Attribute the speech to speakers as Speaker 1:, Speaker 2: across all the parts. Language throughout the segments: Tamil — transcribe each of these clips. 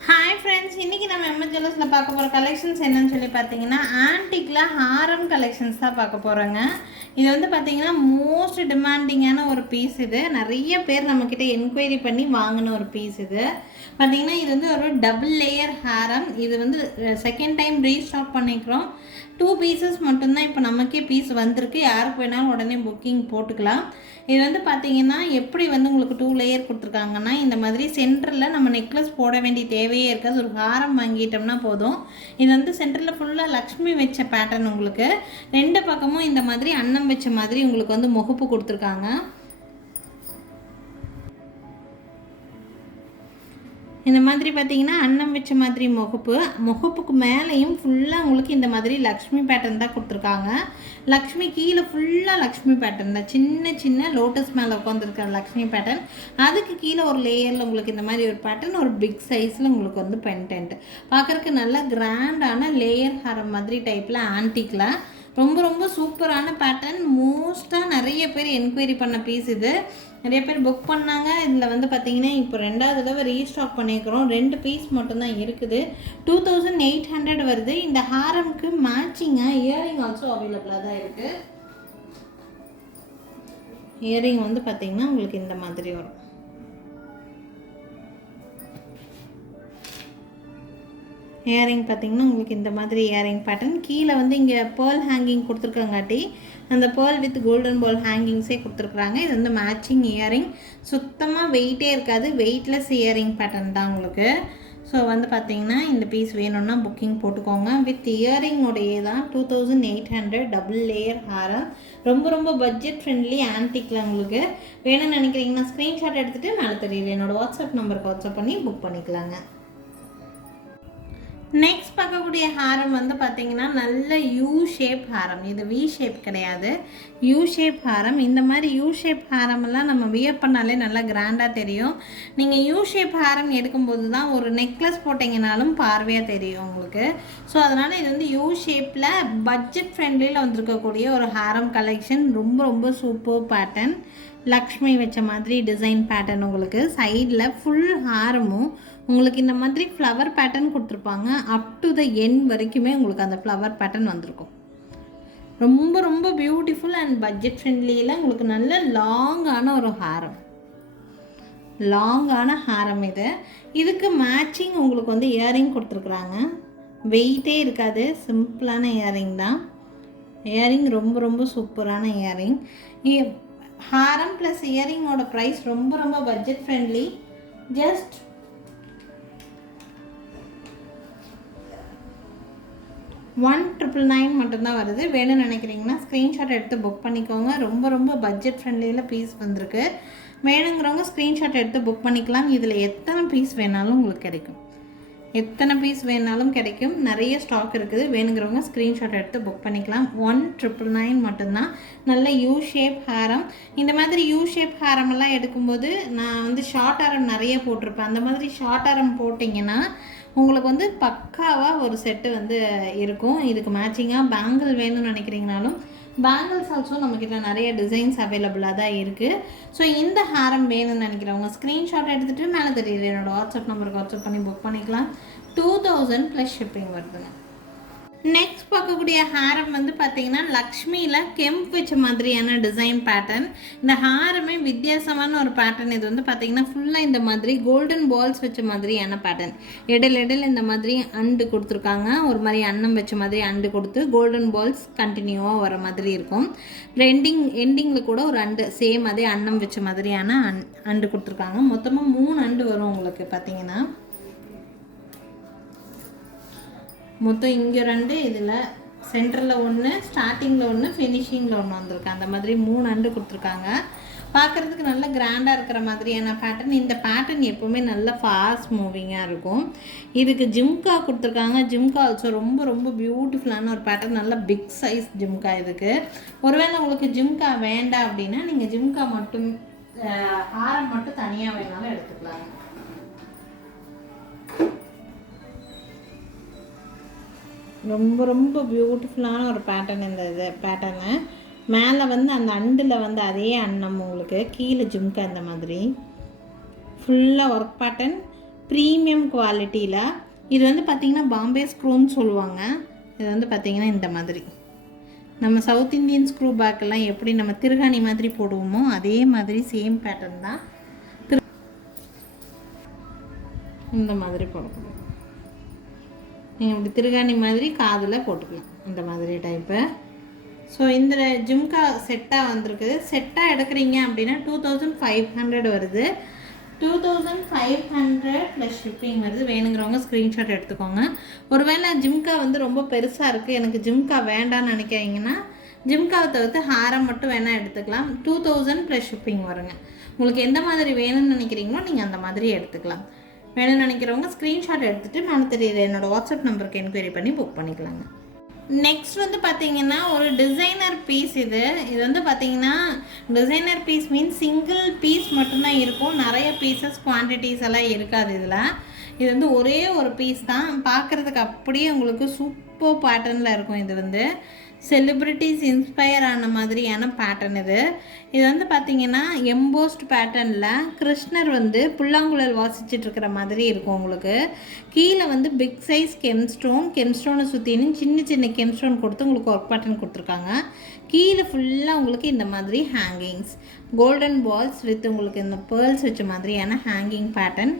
Speaker 1: ஹாய் ஃப்ரெண்ட்ஸ் இன்றைக்கி நம்ம எம்எஸ் ஜுவல்லர்ஸில் பார்க்க போகிற கலெக்ஷன்ஸ் என்னன்னு சொல்லி பார்த்தீங்கன்னா ஆன்டிக்கில் ஹாரம் கலெக்ஷன்ஸ் தான் பார்க்க போகிறோங்க இது வந்து பார்த்திங்கன்னா மோஸ்ட் டிமாண்டிங்கான ஒரு பீஸ் இது. நிறைய பேர் நம்மக்கிட்ட என்கொயரி பண்ணி வாங்கின ஒரு பீஸ் இது. பார்த்தீங்கன்னா இது வந்து ஒரு டபுள் லேயர் ஹேரம் இது வந்து செகண்ட் டைம் ரீஸ்டாக் பண்ணிக்கிறோம். டூ பீசஸ் மட்டும்தான் இப்போ நமக்கே பீஸ் வந்திருக்கு. யாருக்கு வேணாலும் உடனே புக்கிங் போட்டுக்கலாம். இது வந்து பார்த்தீங்கன்னா எப்படி வந்து உங்களுக்கு டூ லேயர் கொடுத்துருக்காங்கன்னா இந்த மாதிரி சென்டரில் நம்ம நெக்லஸ் போட வேண்டிய தேவையே இருக்காது. ஒரு ஹாரம் வாங்கிட்டோம்னா போதும். இது வந்து சென்டரில் ஃபுல்லாக லக்ஷ்மி வச்ச பேட்டர்ன் உங்களுக்கு. ரெண்டு பக்கமும் இந்த மாதிரி அன்னம் வச்ச மாதிரி உங்களுக்கு வந்து முகப்பு கொடுத்துருக்காங்க. இந்த மாதிரி பார்த்தீங்கன்னா அன்னம் வச்ச மாதிரி முகப்பு. முகப்புக்கு மேலேயும் ஃபுல்லாக உங்களுக்கு இந்த மாதிரி லக்ஷ்மி பேட்டர்ன் தான் கொடுத்துருக்காங்க. லக்ஷ்மி கீழே ஃபுல்லாக லக்ஷ்மி பேட்டர்ன் தான். சின்ன சின்ன லோட்டஸ் மேலே உட்காந்துருக்கிற லக்ஷ்மி பேட்டர்ன் அதுக்கு கீழே ஒரு லேயரில் உங்களுக்கு இந்த மாதிரி ஒரு பேட்டர்ன் ஒரு பிக் சைஸில் உங்களுக்கு வந்து பென்டென்ட் பார்க்குறக்கு நல்லா கிராண்டான லேயர் ஹாரம் மாதிரி டைப்பில் ஆன்டிக்கில் ரொம்ப ரொம்ப சூப்பரான பேட்டர்ன் மோஸ்ட்டாக நிறைய பேர் என்கொயரி பண்ண பீஸ் இது. நிறைய பேர் புக் பண்ணாங்க. இதில் வந்து பார்த்தீங்கன்னா இப்போ ரெண்டாவது தடவை ரீஸ்டாக் பண்ணியிருக்கிறோம். ரெண்டு பீஸ் மட்டும்தான் இருக்குது. டூ தௌசண்ட் எயிட் ஹண்ட்ரட் வருது. இந்த ஹாரம்க்கு மேட்சிங்காக இயரிங் ஆல்சோ அவைலபிளாக தான் இருக்குது இயரிங் வந்து பார்த்தீங்கன்னா உங்களுக்கு இந்த மாதிரி வரும். இயரிங் பார்த்தீங்கன்னா உங்களுக்கு இந்த மாதிரி இயரிங் பேட்டர்ன் கீழே வந்து இங்கே பேர்ல் ஹேங்கிங் கொடுத்துருக்கங்காட்டி அந்த பேர்ல் வித் கோல்டன் பால் ஹேங்கிங்ஸே கொடுத்துருக்குறாங்க. இது வந்து மேட்சிங் இயரிங் சுத்தமாக வெயிட்டே இருக்காது. வெயிட்லெஸ் இயரிங் பேட்டர்ன் தான் உங்களுக்கு. ஸோ வந்து பார்த்தீங்கன்னா இந்த பீஸ் வேணும்னா புக்கிங் போட்டுக்கோங்க. வித் இயரிங்கோடையே தான் two thousand eight hundred double layer ஹாரம். ரொம்ப ரொம்ப பட்ஜெட் ஃப்ரெண்ட்லி ஆன்டிக்கில் உங்களுக்கு வேணும்னு நினைக்கிறீங்கன்னா ஸ்க்ரீன்ஷாட் எடுத்துகிட்டு மேலே தெரியல என்னோடய வாட்ஸ்அப் நம்பருக்கு வாட்ஸ்அப் பண்ணி புக் பண்ணிக்கலாங்க. நெக்ஸ்ட் பார்க்கக்கூடிய ஹாரம் வந்து பார்த்தீங்கன்னா நல்ல யூ ஷேப் ஹாரம். இது வி ஷேப் கிடையாது. யூ ஷேப் ஹாரம். இந்த மாதிரி யூ ஷேப் ஹாரமெல்லாம் நம்ம வியர் பண்ணாலே நல்லா கிராண்டாக தெரியும். நீங்கள் யூ ஷேப் ஹாரம் எடுக்கும்போது தான் ஒரு நெக்லஸ் போட்டிங்கனாலும் பார்வையாக தெரியும் உங்களுக்கு. ஸோ அதனால் இது வந்து யூ ஷேப்பில் பட்ஜெட் ஃப்ரெண்ட்லியில் வந்திருக்கக்கூடிய ஒரு ஹாரம் கலெக்ஷன் ரொம்ப ரொம்ப சூப்பர் பேட்டர்ன் லக்ஷ்மி வச்ச மாதிரி டிசைன் பேட்டர்ன் உங்களுக்கு. சைடில் ஃபுல் ஹாரமும் உங்களுக்கு இந்த மாதிரி ஃப்ளவர் பேட்டர்ன் கொடுத்துருப்பாங்க. அப் டு த என் வரைக்குமே உங்களுக்கு அந்த ஃப்ளவர் பேட்டர்ன் வந்திருக்கும். ரொம்ப ரொம்ப பியூட்டிஃபுல் அண்ட் பட்ஜெட் ஃப்ரெண்ட்லியில் உங்களுக்கு நல்ல லாங்கான ஒரு ஹாரம். லாங்கான ஹாரம் இது. இதுக்கு மேட்சிங் உங்களுக்கு வந்து இயரிங் கொடுத்துருக்குறாங்க. வெயிட்டே இருக்காது. சிம்பிளான இயரிங் தான். இயரிங் ரொம்ப ரொம்ப சூப்பரான இயரிங் ஹாரம் ப்ளஸ் இயரிங்கோட ப்ரைஸ் ரொம்ப ரொம்ப budget friendly just one triple nine மட்டும்தான் வருது. வேணும்னு நினைக்கிறீங்கன்னா ஸ்க்ரீன்ஷாட் எடுத்து புக் பண்ணிக்கோங்க. ரொம்ப ரொம்ப பட்ஜெட் ஃப்ரெண்ட்லியில் பீஸ் வந்திருக்கு. வேணுங்கிறவங்க ஸ்க்ரீன்ஷாட் எடுத்து புக் பண்ணிக்கலாம். இதில் எத்தனை பீஸ் வேணாலும் உங்களுக்கு கிடைக்கும். எத்தனை பீஸ் வேணாலும் கிடைக்கும். நிறைய ஸ்டாக் இருக்குது. வேணுங்கிறவங்க ஸ்க்ரீன்ஷாட் எடுத்து புக் பண்ணிக்கலாம். ஒன் ட்ரிபிள் நைன் மட்டும்தான். நல்ல யூ ஷேப் ஹாரம். இந்த மாதிரி யூ ஷேப் ஹாரமெல்லாம் எடுக்கும்போது நான் வந்து ஷார்ட் ஹாரம் நிறைய போட்டிருப்பேன். அந்த மாதிரி ஷார்ட் ஹாரம் போட்டிங்கன்னா உங்களுக்கு வந்து பக்காவாக ஒரு செட்டு வந்து இருக்கும். இதுக்கு மேட்சிங்காக பேங்கிள் வேணும்னு நினைக்கிறீங்கனாலும் பேங்கிள்ஸ் ஆல்சோ நம்மக்கிட்ட நிறைய டிசைன்ஸ் அவைலபிளாக தான் இருக்குது ஸோ இந்த ஹாரம் வேணும்னு நினைக்கிறவங்க ஸ்க்ரீன்ஷாட் எடுத்துகிட்டு மேலே தெரியுது என்னோடய வாட்ஸ்அப் நம்பருக்கு வாட்ஸ்அப் பண்ணி புக் பண்ணிக்கலாம். டூ தௌசண்ட் ப்ளஸ் ஷிப்பிங் வருதுங்க. நெக்ஸ்ட் பார்க்கக்கூடிய ஹாரம் வந்து பார்த்தீங்கன்னா லக்ஷ்மியில் கெம்ப் வச்ச மாதிரியான டிசைன் பேட்டர்ன் இந்த ஹாரமே வித்தியாசமான ஒரு பேட்டர்ன் இது வந்து பார்த்தீங்கன்னா ஃபுல்லாக இந்த மாதிரி கோல்டன் பால்ஸ் வச்ச மாதிரியான பேட்டர்ன் இடையில இடையில இந்த மாதிரி அண்டு கொடுத்துருக்காங்க. ஒரு மாதிரி அன்னம் வச்ச மாதிரி அண்டு கொடுத்து கோல்டன் பால்ஸ் கண்டினியூவாக வர மாதிரி இருக்கும். ரெண்டிங் எண்டிங்கில் கூட ஒரு அண்டு சேம் அதே அன்னம் வச்ச மாதிரியான அன் அண்டு கொடுத்துருக்காங்க. மொத்தமாக மூணு அண்டு வரும் உங்களுக்கு பார்த்தீங்கன்னா. மொத்தம் இங்கே ரெண்டு இதில் சென்டரில் ஒன்று ஸ்டார்டிங்கில் ஒன்று ஃபினிஷிங்கில் ஒன்று வந்திருக்கு. அந்த மாதிரி மூணு அண்டு கொடுத்துருக்காங்க. பார்க்குறதுக்கு நல்ல கிராண்டாக இருக்கிற மாதிரியான பேட்டர்ன் இந்த பேட்டர்ன் எப்போவுமே நல்ல ஃபாஸ்ட் மூவிங்காக இருக்கும். இதுக்கு ஜிம்கா கொடுத்துருக்காங்க. ஜிம்கா ஆல்சோ ரொம்ப ரொம்ப பியூட்டிஃபுல்லான ஒரு பேட்டர்ன் நல்ல பிக் சைஸ் ஜிம்கா இதுக்கு. ஒருவேளை உங்களுக்கு ஜிம்கா வேண்டாம் அப்படின்னா நீங்கள் ஜிம்கா மட்டும் ஆரம் மட்டும் தனியாக வேணாலும் எடுத்துக்கலாங்க ரொம்ப ரொம்ப பியூட்டிஃபுல்லான ஒரு பேட்டர்ன் இந்த இது பேட்டர்னு மேலே வந்து அந்த அண்டில் வந்து அதே அன்னம் உங்களுக்கு கீழே ஜும்கா அந்த மாதிரி. ஃபுல்லாக ஒர்க் பேட்டர்ன் ப்ரீமியம் குவாலிட்டியில் இது வந்து பார்த்திங்கன்னா பாம்பே ஸ்க்ரூன்னு சொல்லுவாங்க. இது வந்து பார்த்திங்கன்னா இந்த மாதிரி. நம்ம சவுத் இந்தியன் ஸ்க்ரூ பேக்கெல்லாம் எப்படி நம்ம திருகாணி மாதிரி போடுவோமோ அதே மாதிரி சேம் பேட்டர்ன் தான். திரு இந்த மாதிரி போடக்கூடாது நீங்கள் இப்படி திருகாணி மாதிரி காதில் போட்டுக்கலாம். இந்த மாதிரி டைப்பு ஸோ இந்த ஜிம்கா செட்டாக வந்திருக்குது. செட்டாக எடுக்கிறீங்க அப்படின்னா டூ தௌசண்ட் ஃபைவ் ஹண்ட்ரட் வருது. Two thousand five hundred plus shipping வருது. வேணுங்கிறவங்க ஸ்க்ரீன்ஷாட் எடுத்துக்கோங்க. ஒருவேளை ஜிம்கா வந்து ரொம்ப பெருசாக இருக்குது எனக்கு ஜிம்கா வேண்டாம்னு நினைக்கிறீங்கன்னா ஜிம்காவை தவிர்த்து ஹாரம் மட்டும் வேணால் எடுத்துக்கலாம். டூ தௌசண்ட் ப்ளஸ் ஷிப்பிங் வருங்க. உங்களுக்கு எந்த மாதிரி வேணும்னு நினைக்கிறீங்களோ நீங்கள் அந்த மாதிரி எடுத்துக்கலாம். வேணும்னு நினைக்கிறவங்க ஸ்க்ரீன்ஷாட் எடுத்துகிட்டு நான் தெரியுற என்னோடய வாட்ஸ்அப் நம்பருக்கு என்கொயரி பண்ணி புக் பண்ணிக்கலாங்க. நெக்ஸ்ட் வந்து பார்த்தீங்கன்னா ஒரு டிசைனர் பீஸ் இது. இது வந்து பார்த்தீங்கன்னா designer piece means single piece மட்டும்தான் இருக்கும். நிறைய பீசஸ் குவான்டிட்டிஸ் எல்லாம் இருக்காது இதில். இது வந்து ஒரே ஒரு பீஸ் தான். பார்க்குறதுக்கு அப்படியே உங்களுக்கு சூப்பர் பேட்டர்னில் இருக்கும் இது வந்து. செலிப்ரிட்டிஸ் இன்ஸ்பயர் ஆன மாதிரியான பேட்டர்ன் இது. இது வந்து பார்த்திங்கன்னா எம்போஸ்ட் பேட்டர்னில் கிருஷ்ணர் வந்து புல்லாங்குழல் வாசிச்சுட்டு இருக்கிற மாதிரி இருக்கும் உங்களுக்கு. கீழே வந்து பிக் சைஸ் கெம்ஸ்டோன் கெம்ஸ்டோனை சுற்றின்னு சின்ன சின்ன கெம்ஸ்டோன் கொடுத்து உங்களுக்கு ஒர்க் பேட்டர்ன் கொடுத்துருக்காங்க. கீழே ஃபுல்லாக உங்களுக்கு இந்த மாதிரி ஹேங்கிங்ஸ் கோல்டன் பால்ஸ் வித் உங்களுக்கு இந்த பேர்ல்ஸ் வச்ச மாதிரியான ஹேங்கிங் பேட்டர்ன்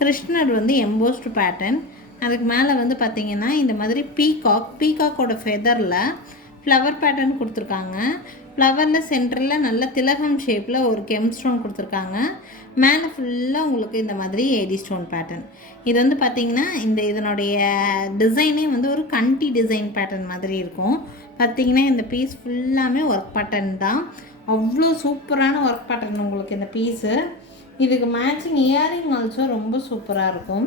Speaker 1: கிருஷ்ணர் வந்து எம்போஸ்ட் பேட்டர்ன் அதுக்கு மேலே வந்து பார்த்திங்கன்னா இந்த மாதிரி பீகாக் பீகாக்கோட ஃபெதரில் ஃப்ளவர் பேட்டர்ன் கொடுத்துருக்காங்க. ஃப்ளவரில் சென்டரில் நல்ல திலகம் ஷேப்பில் ஒரு கெம் ஸ்டோன் கொடுத்துருக்காங்க. மேலே ஃபுல்லாக உங்களுக்கு இந்த மாதிரி ஏடி ஸ்டோன் பேட்டர்ன் இது வந்து பார்த்திங்கன்னா இந்த இதனுடைய டிசைனே வந்து ஒரு கண்டி டிசைன் பேட்டர்ன் மாதிரி இருக்கும். பார்த்திங்கன்னா இந்த பீஸ் ஃபுல்லாமே ஒர்க் பேட்டர்ன் தான். அவ்வளோ சூப்பரான ஒர்க் பேட்டர்ன் உங்களுக்கு இந்த பீஸு இதுக்கு மேட்சிங் இயரிங் ஆல்சோ ரொம்ப சூப்பராக இருக்கும்.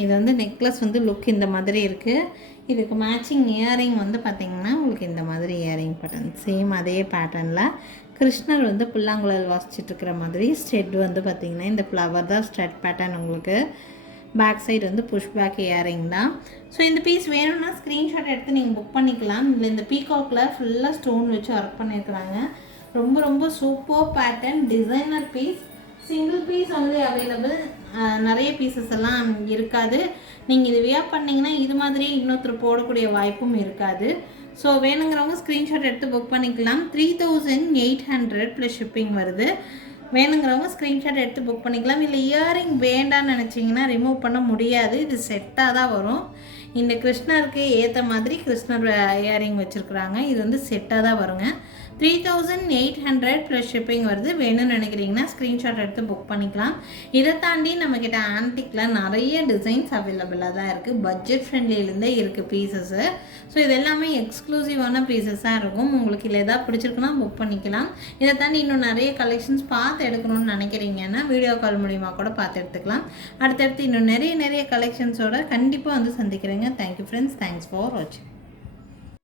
Speaker 1: இது வந்து நெக்லஸ் வந்து லுக் இந்த மாதிரி இருக்குது இதுக்கு மேட்சிங் இயரிங் வந்து பார்த்திங்கன்னா உங்களுக்கு இந்த மாதிரி இயரிங் பேட்டர்ன் சேம் அதே பேட்டர்னில் கிருஷ்ணர் வந்து புல்லாங்குழல் வாசிச்சுட்ருக்கிற மாதிரி ஸ்டெட் வந்து பார்த்திங்கன்னா இந்த ஃப்ளவர் தான் ஸ்டெட் பேட்டர்ன் உங்களுக்கு. பேக் சைடு வந்து புஷ் பேக் இயரிங் தான். ஸோ இந்த பீஸ் வேணும்னா ஸ்க்ரீன்ஷாட் எடுத்து நீங்கள் புக் பண்ணிக்கலாம். இல்லை இந்த பீகாக்கில் ஃபுல்லாக ஸ்டோன் வச்சு ஒர்க் பண்ணியிருக்கிறாங்க ரொம்ப ரொம்ப super pattern designer piece single piece only available நிறைய பீசஸ் எல்லாம் இருக்காது. நீங்கள் இது வியர் பண்ணிங்கன்னா இது மாதிரியே இன்னொருத்தர் போடக்கூடிய வாய்ப்பும் இருக்காது. ஸோ வேணுங்கிறவங்க ஸ்க்ரீன்ஷாட் எடுத்து புக் பண்ணிக்கலாம். Three thousand eight hundred plus shipping வருது. வேணுங்கிறவங்க ஸ்க்ரீன்ஷாட் எடுத்து புக் பண்ணிக்கலாம். இல்லை இயரிங் வேண்டான்னு நினச்சிங்கன்னா ரிமூவ் பண்ண முடியாது. இது செட்டாக தான் வரும். இந்த கிருஷ்ணருக்கு ஏற்ற மாதிரி கிருஷ்ணர் இயரிங் வச்சுருக்குறாங்க. இது வந்து செட்டாக தான் வருங்க. Three thousand eight hundred plus shipping வருது. வேணும்னு நினைக்கிறீங்கன்னா ஸ்க்ரீன்ஷாட் எடுத்து புக் பண்ணிக்கலாம். இதை தாண்டி நம்மக்கிட்ட ஆன்டிக்கில் நிறைய டிசைன்ஸ் அவைலபிளாக தான் இருக்குது பட்ஜெட் ஃப்ரெண்ட்லியிலேருந்தே இருக்குது பீசஸ்ஸு ஸோ இது எல்லாமே எக்ஸ்க்ளூசிவான பீசஸாக இருக்கும். உங்களுக்கு இல்லை எதாவது பிடிச்சிருக்குன்னா புக் பண்ணிக்கலாம். இதை தாண்டி இன்னும் நிறைய கலெக்ஷன்ஸ் பார்த்து எடுக்கணும்னு நினைக்கிறீங்கன்னா வீடியோ கால் மூலிமா கூட பார்த்து எடுத்துக்கலாம். அடுத்தடுத்து இன்னும் நிறைய நிறைய கலெக்ஷன்ஸோட கண்டிப்பாக வந்து சந்திக்கிறேங்க. Thank you friends thanks for வாட்சிங்